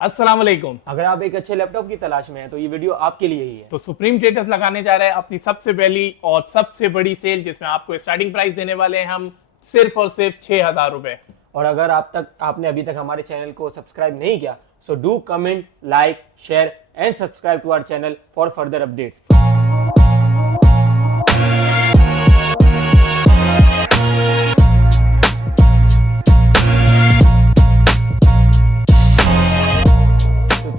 अस्सलाम वालेकुम। अगर आप एक अच्छे लैपटॉप की तलाश में हैं तो ये वीडियो आपके लिए ही है। तो सुप्रीम ट्रेडर्स लगाने जा रहा है अपनी सबसे पहली और सबसे बड़ी सेल, जिसमें आपको स्टार्टिंग प्राइस देने वाले हैं हम सिर्फ और सिर्फ 6,000 रुपए। और अगर आपने अभी तक हमारे चैनल को सब्सक्राइब नहीं किया so do comment, like, share and subscribe to our channel for further updates.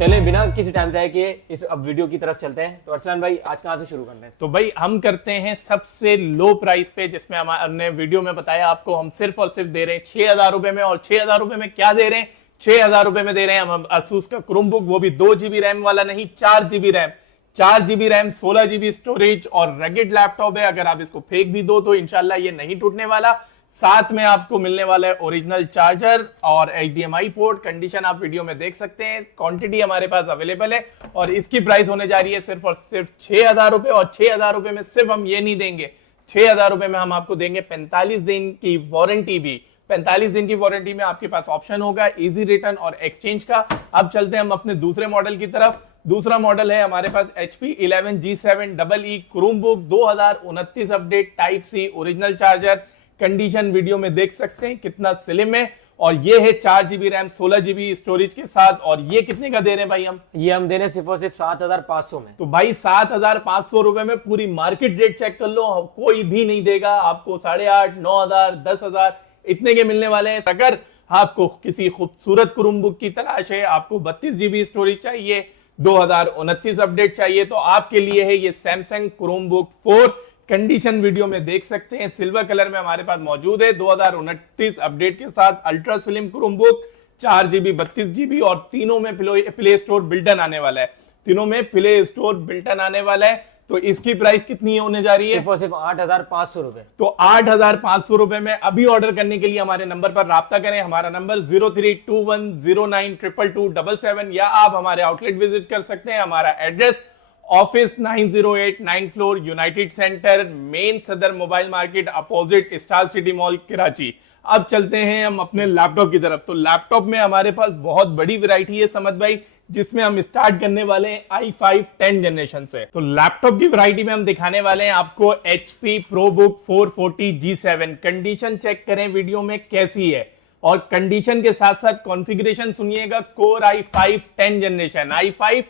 चले बिना किसी टाइम जाए कि इस अब वीडियो की तरफ चलते हैं। तो अरसलान भाई, आज कहाँ से शुरू करना है? तो भाई हम करते हैं सबसे लो प्राइस पे, जिसमें हमने वीडियो में बताया आपको हम सिर्फ और सिर्फ दे रहे हैं 6,000 रुपए में। और 6,000 रुपए में क्या दे रहे हैं? 6,000 रुपए में दे रहे हैं हम Asus का क्रोमबुक, वो भी 2 GB रैम वाला नहीं, 4 GB RAM. 4 GB RAM, 16 GB storage और रगेड लैपटॉप है। अगर आप इसको फेंक भी दो तो इंशाल्लाह ये नहीं टूटने वाला। साथ में आपको मिलने वाला है ओरिजिनल चार्जर और HDMI पोर्ट। कंडीशन आप वीडियो में देख सकते हैं। क्वांटिटी हमारे पास अवेलेबल है और इसकी प्राइस होने जा रही है सिर्फ और सिर्फ 6,000 रुपए। और 6,000 रुपए में सिर्फ हम ये नहीं देंगे, 6,000 रुपए में हम आपको देंगे 45 दिन की वारंटी भी। 45 दिन की वारंटी में आपके पास ऑप्शन होगा इजी रिटर्न और एक्सचेंज का। अब चलते हैं हम अपने दूसरे मॉडल की तरफ। दूसरा मॉडल है हमारे पास HP 11G7EE Chromebook 2029 update, type C, original charger. Condition video में देख सकते हैं कितना स्लिम है। और ये है 4 GB रैम, 16 GB स्टोरेज के साथ। और ये कितने का दे रहे हैं भाई हम? ये हम दे रहे हैं सिर्फ और सिर्फ 7,500 में। तो भाई 7,500 रुपए में पूरी मार्केट रेट चेक कर लो, कोई भी नहीं देगा आपको। 8,500, 9,000, 10,000 इतने के मिलने वाले हैं। अगर आपको किसी खूबसूरत क्रोमबुक की तलाश है, आपको 32 GB स्टोरेज चाहिए, 2029 अपडेट चाहिए, तो आपके लिए है ये सैमसंग क्रोमबुक 4। कंडीशन वीडियो में देख सकते हैं, सिल्वर कलर में हमारे पास मौजूद है। 2029 अपडेट के साथ ultra slim Chromebook, 4 GB, 32 GB और तीनों में प्ले स्टोर बिल्टन आने वाला है। तीनों में प्ले स्टोर बिल्टन आने वाला है। तो इसकी प्राइस कितनी होने जा रही है? सिर्फ और सिर्फ 8,500 रुपए। तो 8,500 रुपए में अभी ऑर्डर करने के लिए हमारे नंबर पर राब्ता करें। हमारा नंबर 0321092277 या आप हमारे आउटलेट विजिट कर सकते हैं। हमारा address office 908 9 floor United Centre, main Saddar mobile market, opposite Star City Mall, Karachi. अब चलते हैं हम अपने लैपटॉप की तरफ। तो लैपटॉप में हमारे पास बहुत बड़ी वैरायटी है समझ भाई, जिसमें हम स्टार्ट करने वाले हैं i5 10 जनरेशन से। तो लैपटॉप की वैरायटी में हम दिखाने वाले हैं आपको HP ProBook 440G7। Condition check करें वीडियो में कैसी है, और कंडीशन के साथ साथ कॉन्फ़िगरेशन सुनिएगा। Core i5 10 generation, i5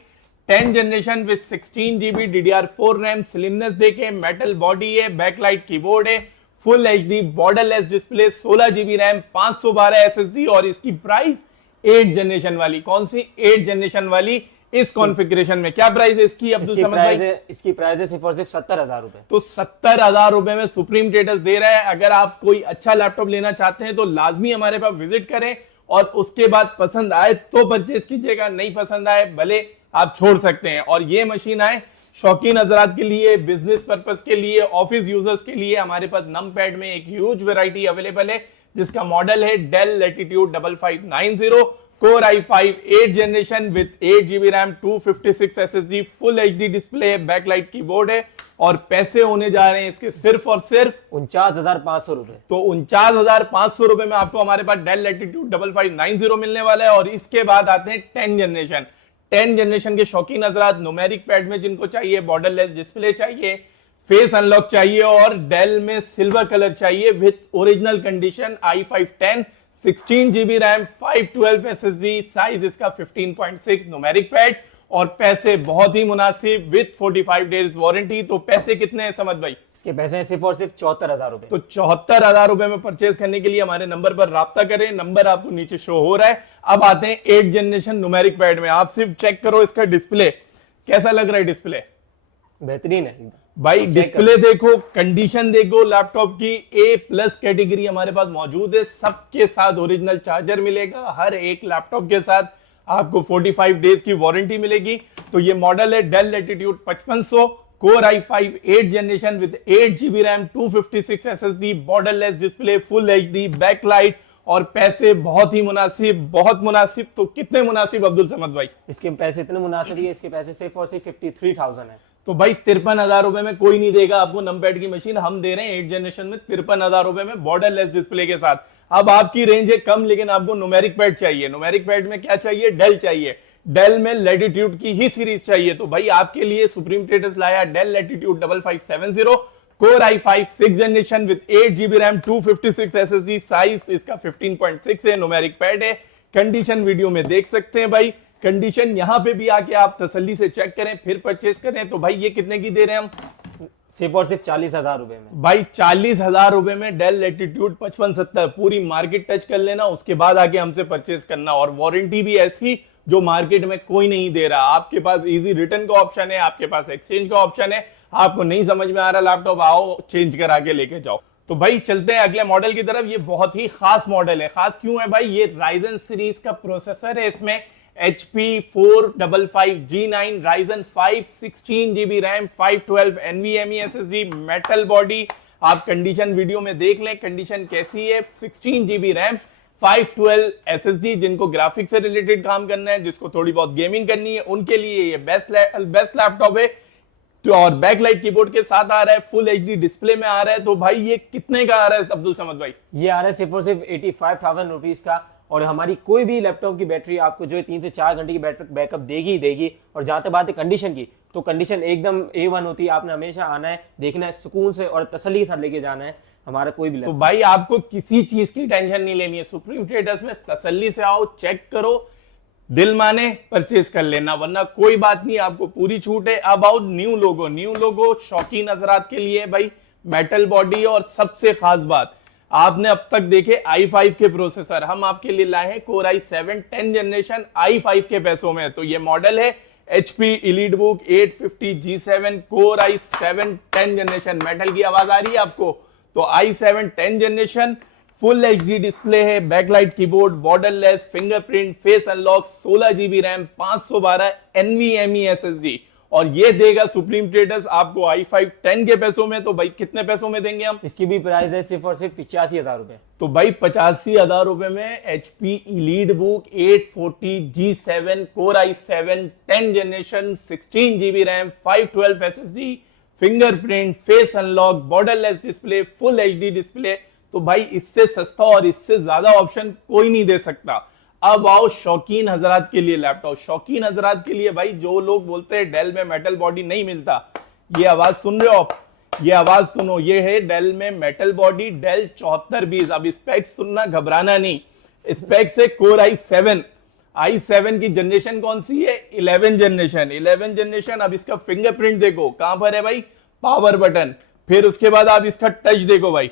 10 generation with 16 GB DDR4 RAM, slimness देखें, मेटल बॉडी है, बैकलाइट कीबोर्ड है, full HD borderless display, 16 GB RAM, 512 SSD। और इसकी प्राइस 8 जनरेशन वाली। कौन सी 8 जनरेशन वाली? इस कॉन्फ़िगरेशन में क्या प्राइस है इसकी अब्दुल समद भाई? इसकी प्राइस है सिर्फ और सिर्फ 70,000 रुपए। तो 70,000 रुपए में सुप्रीम ट्रेडर्स दे रहा है। अगर आप कोई अच्छा लैपटॉप लेना चाहते हैं तो लाजमी हमारे पास विजिट करें और उसके बाद पसंद आए तो परचेज कीजिएगा, नहीं पसंद आए भले आप छोड़ सकते हैं। और ये मशीन आए शौकीन हजरात के लिए, बिजनेस पर्पस के लिए, ऑफिस यूजर्स के लिए। हमारे पास नमपैड में एक ह्यूज वैरायटी अवेलेबल है, जिसका मॉडल है Dell Latitude 5590, core i5 8 generation with 8 GB RAM, 256 SSD, full HD display, backlight keyboard है। और पैसे होने जा रहे हैं इसके सिर्फ और सिर्फ 49,500 रुपए। तो 49,500 रुपए में आपको हमारे पास डेल लैटिट्यूड 5590 मिलने वाला है। और इसके बाद आते हैं 10 जनरेशन। 10 जनरेशन के शौकीन हजरात, न्यूमेरिक पैड में जिनको चाहिए, बॉर्डरलेस डिस्प्ले चाहिए, फेस अनलॉक चाहिए और डेल में सिल्वर कलर चाहिए with original condition, i5 10, 16 GB RAM, 512 SSD, size इसका 15.6, न्यूमेरिक पैड और पैसे बहुत ही मुनासिब विद 45 डेज वारंटी। तो पैसे कितने हैं समझ भाई? इसके पैसे हैं सिर्फ और सिर्फ 74,000 रुपए। तो 74,000 रुपए में परचेज करने के लिए हमारे नंबर पर राब्ता करें। नंबर आपको नीचे शो हो रहा है। अब आते हैं 8 जनरेशन न्यूमेरिक पैड में। आप सिर्फ चेक करो इसका डिस्प्ले कैसा लग रहा है। डिस्प्ले बेहतरीन है भाई, डिस्प्ले देखो, कंडीशन देखो लैपटॉप की, A+ कैटेगरी हमारे पास मौजूद है। सबके साथ ओरिजिनल चार्जर मिलेगा, हर एक लैपटॉप के साथ आपको 45 डेज की वारंटी मिलेगी। तो ये मॉडल है Dell Latitude 5500, core i5 8 generation with 8 GB RAM, 256 SSD, borderless display, full HD, backlight और पैसे बहुत ही मुनासिब, बहुत मुनासिब। तो कितने मुनासिब अब्दुल समद भाई? इसके पैसे इतने मुनासिब है, इसके पैसे सिर्फ और सिर्फ 53,000 है। तो भाई 53,000 रुपए में कोई नहीं देगा आपको नमपैड की मशीन, हम दे रहे हैं 8 जनरेशन में 53,000 रुपए में बॉर्डरलेस डिस्प्ले के साथ। अब आपकी रेंज है कम, लेकिन आपको न्यूमेरिक पैड चाहिए। न्यूमेरिक पैड में क्या चाहिए? डेल चाहिए। डेल में लैटिट्यूड की ही सीरीज चाहिए। तो भाई आपके लिए सुप्रीम ट्रेडर्स लाया Dell Latitude 5570 core i5 6 generation with 8 GB RAM 256 SSD, size इसका 15.6 है, न्यूमेरिक पैड है। कंडीशन वीडियो में देख सकते हैं भाई, कंडीशन यहां पे भी आके आप तसल्ली से चेक करें फिर परचेज करें। तो भाई ये कितने की दे रहे हैं हम? सिर्फ और सिर्फ 40,000 रुपए में भाई 40,000 रुपए में डेल लैटिट्यूड 5570 पूरी मार्केट टच कर लेना, उसके बाद आके हमसे परचेज करना। और वारंटी भी ऐसी जो मार्केट में कोई नहीं दे रहा। आपके पास इजी रिटर्न का ऑप्शन है, आपके पास एक्सचेंज का ऑप्शन है। आपको नहीं समझ में आ रहा लैपटॉप, आओ चेंज करा के लेके जाओ। तो भाई चलते हैं अगले मॉडल की तरफ। ये बहुत ही खास मॉडल है। खास क्यों है भाई? ये राइजन सीरीज का प्रोसेसर है, इसमें HP 455 G9 Ryzen 5 16 GB RAM 512 NVMe SSD metal body. आप कंडीशन वीडियो में देख लें कंडीशन कैसी है। 16 GB रैम 512 SSD, जिनको ग्राफिक से रिलेटेड काम करना है, जिसको थोड़ी बहुत गेमिंग करनी है, उनके लिए ये बेस्ट लैपटॉप है। तो और बैकलाइट कीबोर्ड के साथ आ रहा है, फुल HD डिस्प्ले में आ रहा है। तो भाई ये कितने का आ रहा है अब्दुल समद भाई? ये आ रहा है सिर्फ और सिर्फ 85,000 रुपीज का। और हमारी कोई भी लैपटॉप की बैटरी आपको जो है 3 से 4 घंटे की बैकअप देगी ही देगी। और जहां तक बात है कंडीशन की, तो कंडीशन एकदम A1 होती है। आपने हमेशा आना है, देखना है, सुकून से और तसल्ली के साथ लेके जाना है हमारा कोई भी। तो भाई आपको किसी चीज की टेंशन नहीं लेनी है। सुप्रीम ट्रेडर्स में तसल्ली से आओ, चेक करो, दिल माने परचेज कर लेना, वरना कोई बात नहीं, आपको पूरी छूट है। अब आओ न्यू लोगो शौकीन हजरात के लिए भाई, मेटल बॉडी। और सबसे खास बात, आपने अब तक देखे i5 के प्रोसेसर, हम आपके लिए लाए हैं कोर i7 10 जनरेशन i5 के पैसों में। तो ये मॉडल है HP EliteBook 850 G7 core i7 10 generation. Metal की आवाज आ रही है आपको? तो i7 10 generation full HD display है, backlight keyboard, borderless, fingerprint, face unlock, 16 GB RAM, 512 NVMe SSD। और ये देगा सुप्रीम ट्रेडर्स आपको i5 10 के पैसों में। तो भाई कितने पैसों में देंगे हम? इसकी भी प्राइस है सिर्फ और सिर्फ 85,000 रुपए। तो भाई 85,000 रुपए में HP EliteBook 840 G7 core i7 10 generation 16 GB RAM 512 SSD, fingerprint, face unlock, borderless display, full HD display. तो भाई इससे सस्ता और इससे ज्यादा ऑप्शन कोई नहीं दे सकता। अब आओ शौकीन हजरात के लिए लैपटॉप। शौकीन हजरात के लिए भाई, जो लोग बोलते हैं डेल में मेटल बॉडी नहीं मिलता, ये आवाज सुन रहे हो आप? ये आवाज सुनो, ये है डेल में मेटल बॉडी, डेल 7420। अब स्पेक्स सुनना, घबराना नहीं। स्पेक्स है कोर i7 की जनरेशन कौन सी है? 11 जनरेशन। अब इसका फिंगरप्रिंट देखो कहां पर है भाई? Power button. फिर उसके बाद आप इसका टच देखो भाई,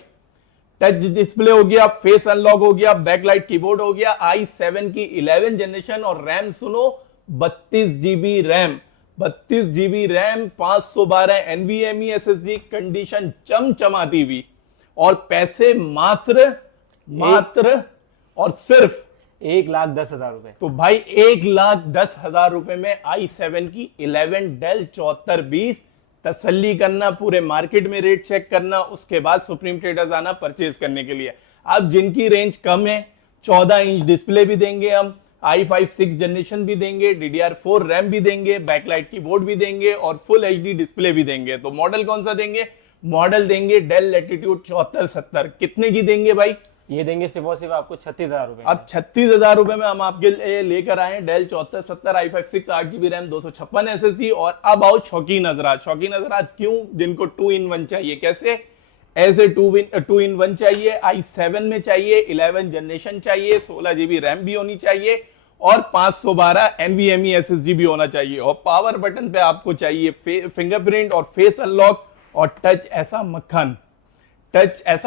टच डिस्प्ले हो गया, फेस अनलॉक हो गया, बैकलाइट कीबोर्ड हो गया। i7 की 11 जनरेशन। और रैम सुनो, 32 GB RAM 512 NVMe SSD। Condition चमचमाती हुई। और पैसे मात्र और सिर्फ 1,10,000 रुपए। तो भाई 1,10,000 रुपए में i7 की 11 डेल 7420। तसल्ली करना, पूरे मार्केट में रेट चेक करना, उसके बाद सुप्रीम ट्रेडर्स आना परचेज करने के लिए। अब जिनकी रेंज कम है, 14 इंच डिस्प्ले भी देंगे हम, i5 6 जनरेशन भी देंगे, DDR4 रैम भी देंगे, बैकलाइट कीबोर्ड भी देंगे और फुल HD डिस्प्ले भी देंगे। तो मॉडल कौन सा देंगे? मॉडल देंगे डेल लैटिट्यूड 7470। कितने की देंगे भाई? ये देंगे सिर्फ और सिर्फ आपको 36,000 रुपए। अब 36,000 रुपए में हम आपके लिए लेकर आए del 7470 i5 6 8 GB RAM 256 SSD। और अब आओ शौकीन हजरात क्यों? जिनको 2-in-1 चाहिए। कैसे? ऐसे 2-in-1 चाहिए, i7 में चाहिए, 11 जनरेशन चाहिए, 16 GB रैम भी होनी चाहिए और 512 NVMe SSD भी होना चाहिए। और पावर बटन पे आपको चाहिए फिंगरप्रिंट और फेस अनलॉक और टच ऐसा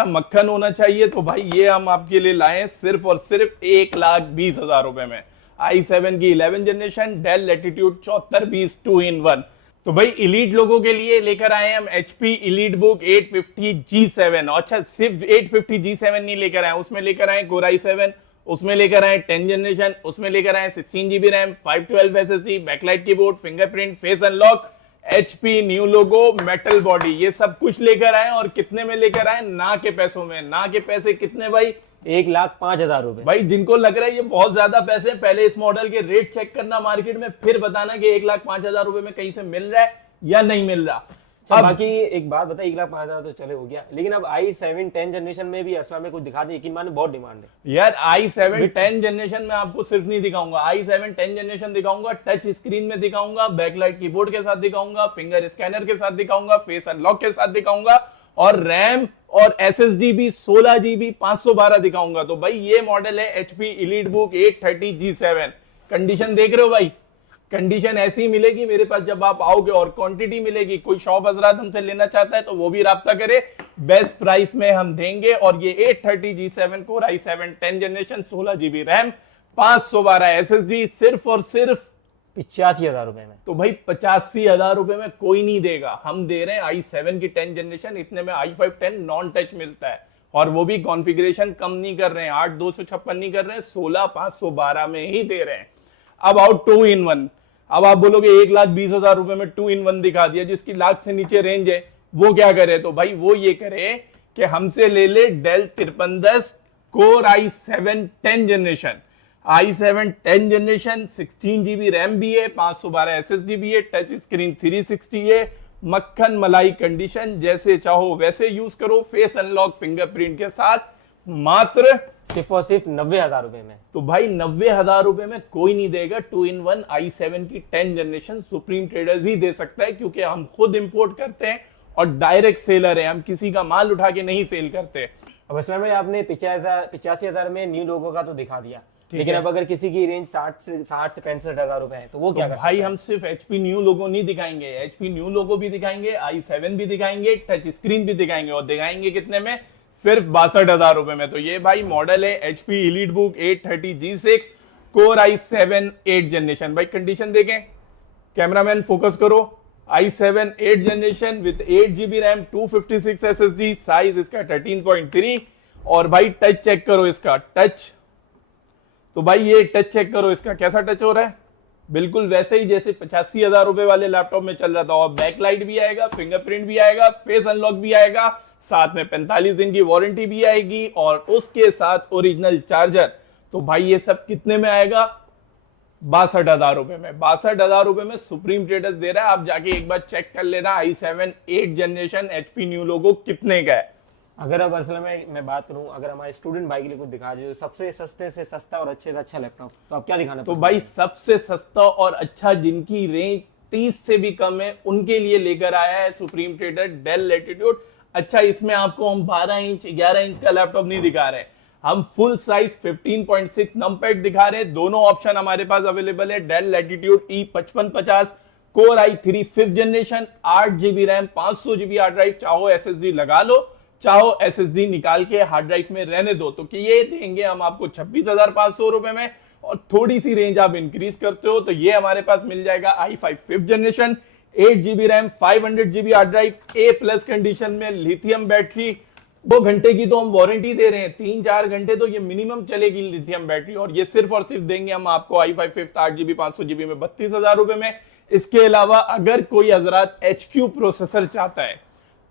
मक्खन होना चाहिए। तो भाई ये हम आपके लिए लाए सिर्फ और सिर्फ 1,20,000 रुपए में। i7 की 11 जनरेशन डेल लैटिट्यूड 7420 2-in-1। तो भाई इलीट लोगों के लिए लेकर आए हम HP EliteBook 850 G7। अच्छा, सिर्फ 850 G7 नहीं लेकर आए, उसमें लेकर आए कोर i7, उसमें लेकर आए 10 जनरेशन, उसमें लेकर आए 16 GB RAM, 512 SSD, backlight keyboard, fingerprint, face unlock, HP new logo, metal body. ये सब कुछ लेकर आए। और कितने में लेकर आए? ना के पैसों में। ना के पैसे कितने भाई? 1,05,000 रुपए। भाई जिनको लग रहा है ये बहुत ज्यादा पैसे, पहले इस मॉडल के रेट चेक करना मार्केट में, फिर बताना कि 1,05,000 रुपए में कहीं से मिल रहा है। या नहीं मिल रहा। अच्छा, अब बाकी एक बात बता, 1,05,000 तो चले हो गया, लेकिन अब i7 10 जनरेशन में भी असला में कुछ दिखा दे, यकीन माने बहुत डिमांड है यार i7 10 जनरेशन में आपको सिर्फ नहीं दिखाऊंगा, i7 10 जनरेशन दिखाऊंगा, टच स्क्रीन में दिखाऊंगा, बैकलाइट कीबोर्ड के साथ दिखाऊंगा, फिंगर स्कैनर के साथ दिखाऊंगा, फेस अनलॉक के साथ दिखाऊंगा, और रैम और एसएसडी भी 16 GB 512 दिखाऊंगा। तो भाई ये मॉडल है HP EliteBook 830G7। कंडीशन देख रहे हो भाई, कंडीशन ऐसी मिलेगी मेरे पास जब आप आओगे, और क्वांटिटी मिलेगी। कोई शॉप हजरात हमसे लेना चाहता है तो वो भी राब्ता करे, बेस्ट प्राइस में हम देंगे। और ये 830G7 Core i7 10 generation 16 GB RAM 512 SSD सिर्फ और सिर्फ 85,000 रुपए में। तो भाई 85,000 रुपए में कोई नहीं देगा। हम दे रहे हैं i7 की 10 जनरेशन, इतने में i5 10 नॉन टच मिलता है, और वो भी कॉन्फ़िगरेशन कम नहीं कर रहे हैं, 8,256 नहीं कर रहे हैं, 16,512 में ही दे रहे हैं। अब आउट 2 in 1। अब आप बोलोगे 1,20,000 रुपए में 2 in 1 दिखा दिया, जिसकी लाख से नीचे रेंज है वो क्या करे? तो भाई वो ये करे कि हमसे ले ले Dell 5310 Core i7 10 generation, i7 10 generation 16 GB RAM भी है, 512 SSD भी है, टच स्क्रीन 360 है, मक्खन मलाई कंडीशन, जैसे चाहो वैसे यूज करो, फेस अनलॉक फिंगरप्रिंट के साथ, मात्र सिर्फ और सिर्फ 90,000 रुपए में। तो भाई 90,000 रुपए में कोई नहीं देगा। 2 in 1 i7 की 10 जनरेशन सुप्रीम ट्रेडर्स ही दे सकता है, क्योंकि हम खुद इंपोर्ट करते हैं और डायरेक्ट सेलर है, हम किसी का माल उठा के नहीं सेल करते। अब असल में आपने 85,000 में न्यू लोगो का तो दिखा दिया, लेकिन है। अब अगर किसी की रेंज 60 से 65,000 रुपए है तो वो क्या कर भाई सकता है? हम सिर्फ HP न्यू लोगो नहीं दिखाएंगे, HP न्यू लोगो भी दिखाएंगे, i7 भी दिखाएंगे, टच स्क्रीन भी दिखाएंगे, और दिखाएंगे कितने में? सिर्फ 62,000 रुपए में। तो ये भाई मॉडल है HP EliteBook 830G6 Core i7 8 generation. भाई कंडीशन देखें, कैमरामैन फोकस करो, i7 8 generation with 8 GB RAM 256 SSD, size इसका 13.3, और भाई टच चेक करो इसका टच। तो भाई ये टच चेक करो इसका, कैसा टच हो रहा है? बिल्कुल वैसे ही जैसे 85,000 रुपए वाले लैपटॉप में चल रहा था। और बैकलाइट भी आएगा, फिंगरप्रिंट भी आएगा, फेस अनलॉक भी आएगा, साथ में 45 दिन की वारंटी भी आएगी, और उसके साथ ओरिजिनल चार्जर। तो भाई ये सब कितने में आएगा? 62,000 रुपए में। 62,000 रुपए में सुप्रीम ट्रेडर्स दे रहा है। आप जाके एक बार चेक कर लेना i7 8 जनरेशन HP न्यू लोगो कितने का है। अगर अब असल में मैं बात करूं, अगर हमारे स्टूडेंट भाई के लिए कुछ दिखा दो सबसे सस्ते से सस्ता और अच्छे से अच्छा लैपटॉप, तो आप क्या दिखाना? तो भाई सबसे सस्ता और अच्छा, जिनकी रेंज 30 से भी कम है, उनके लिए लेकर आया है सुप्रीम ट्रेडर डेल लैटिट्यूड। अच्छा, इसमें आपको हम 12 इंच 11 इंच का लैपटॉप नहीं दिखा रहे, हम फुल साइज 15.6 नमपैड दिखा रहे हैं। दोनों ऑप्शन हमारे पास अवेलेबल है। Dell Latitude E5550 Core i3 5th generation, 8 GB RAM 500 GB hard drive, चाहो SSD लगा लो, चाहो SSD निकाल के हार्ड ड्राइव में रहने दो। तो कि ये देंगे हम आपको 26,500 रुपए में, और थोड़ी सी रेंज आप इंक्रीज करते हो तो ये हमारे पास मिल जाएगा i5 5th generation, 8 GB RAM 500 GB hard drive, A+ condition में, लिथियम बैटरी, 2 घंटे की तो हम वारंटी दे रहे हैं, 3-4 घंटे तो ये मिनिमम चलेगी लिथियम बैटरी। और ये सिर्फ और सिर्फ देंगे हम आपको i5 5th 8 GB 500 GB में 32,000 रुपए में। इसके अलावा अगर कोई हजरात HQ प्रोसेसर चाहता है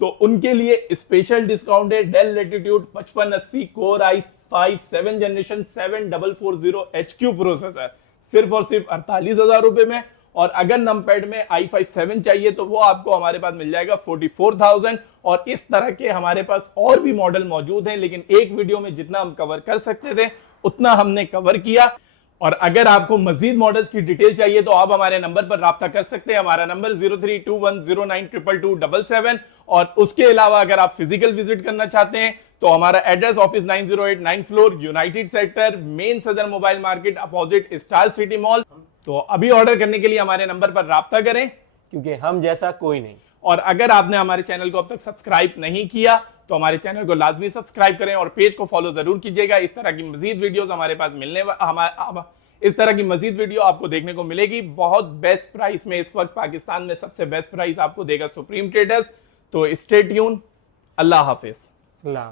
तो उनके लिए स्पेशल डिस्काउंट है। Dell Latitude 5580 Core i5 7 generation 7440 HQ processor सिर्फ और सिर्फ 48,000 रुपए में। और अगर नमपैड में i5 7 चाहिए तो वो आपको हमारे पास मिल जाएगा 44,000। और इस तरह के हमारे पास और भी मॉडल मौजूद हैं, लेकिन एक वीडियो में जितना हम कवर कर सकते थे उतना हमने कवर किया। और अगर आपको मजीद मॉडल्स की डिटेल चाहिए तो आप हमारे नंबर पर राब्ता कर सकते हैं। हमारा नंबर 0321092277। और उसके अलावा अगर आप फिजिकल विजिट करना चाहते हैं तो हमारा address office 908 9th floor United Sector, main Saddar mobile market opposite Star City Mall. तो अभी ऑर्डर करने के लिए हमारे नंबर पर राब्ता करें, क्योंकि हम जैसा कोई नहीं। और अगर आपने हमारे चैनल को अब तक सब्सक्राइब नहीं किया तो हमारे चैनल को लाजमी सब्सक्राइब करें और पेज को फॉलो जरूर कीजिएगा। इस तरह की मजीद वीडियोस हमारे पास इस तरह की मजीद वीडियो आपको देखने को मिलेगी बहुत बेस्ट प्राइस में। इस वक्त पाकिस्तान में सबसे बेस्ट प्राइस आपको देगा सुप्रीम ट्रेडर्स। तो स्टे ट्यून। अल्लाह हाफिज। अल्लाह।